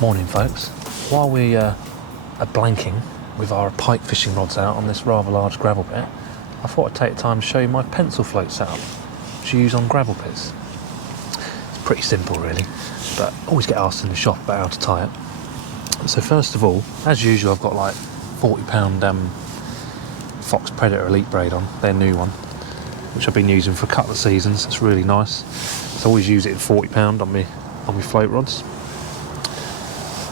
Morning folks. While we are blanking with our pike fishing rods out on this rather large gravel pit, I thought I'd take time to show you my pencil float setup, which you use on gravel pits. It's pretty simple really, but I always get asked in the shop about how to tie it. So first of all, as usual, I've got like £40 Fox Predator Elite braid on, their new one, which I've been using for a couple of seasons. It's really nice. So I always use it in £40 on my float rods.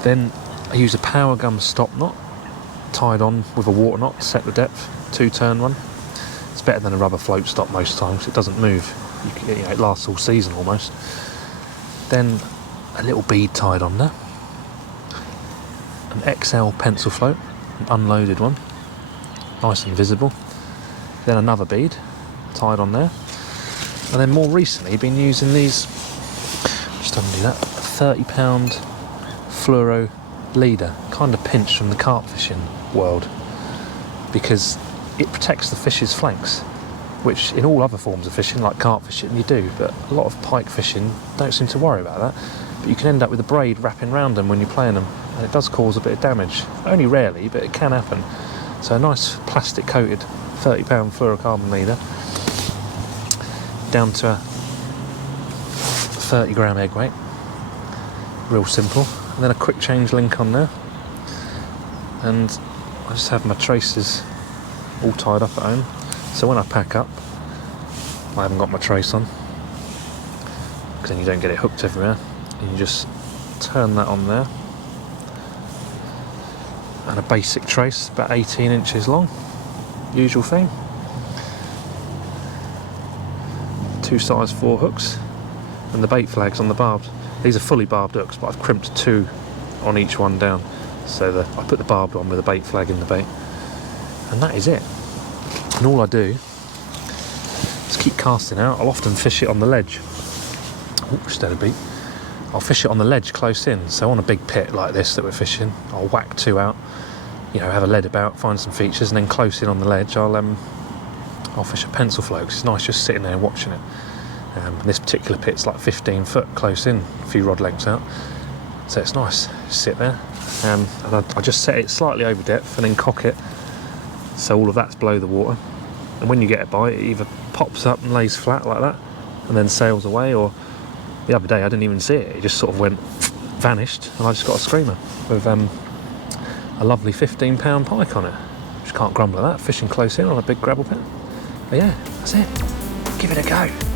Then I use a power gum stop knot tied on with a water knot to set the depth, 2-turn one. It's better than a rubber float stop most times because it doesn't move. It lasts all season almost. Then a little bead tied on there. An XL pencil float, an unloaded one, nice and visible. Then another bead tied on there. And then more recently been using these, just undo that, a £30 fluoro leader, kind of pinched from the carp fishing world, because it protects the fish's flanks, which in all other forms of fishing like carp fishing you do, but a lot of pike fishing don't seem to worry about that. But you can end up with a braid wrapping around them when you're playing them, and it does cause a bit of damage. Only rarely, but it can happen. So a nice plastic coated £30 fluorocarbon leader down to a 30-gram egg weight, real simple. And then a quick change link on there, and I just have my traces all tied up at home, so when I pack up I haven't got my trace on, because then you don't get it hooked everywhere. And you just turn that on there, and a basic trace about 18 inches long, usual thing. 2 size 4 hooks, and the bait flags on the barbed. These are fully barbed hooks, but I've crimped 2 on each one down, so that I put the barbed one with a bait flag in the bait, and that is it. And all I do is keep casting out. I'll often fish it on the ledge. Steady beat. I'll fish it on the ledge close in, so on a big pit like this that we're fishing, I'll whack 2 out, have a lead about, find some features, and then close in on the ledge I'll fish a pencil float, because it's nice just sitting there watching it. This particular pit's like 15 foot close in, a few rod lengths out, so it's nice, sit there, and I just set it slightly over depth and then cock it, so all of that's below the water, and when you get a bite it either pops up and lays flat like that and then sails away, or the other day I didn't even see it, it just sort of vanished, and I just got a screamer with a lovely £15 pike on it. Just can't grumble at that, fishing close in on a big gravel pit. But yeah, that's it, give it a go.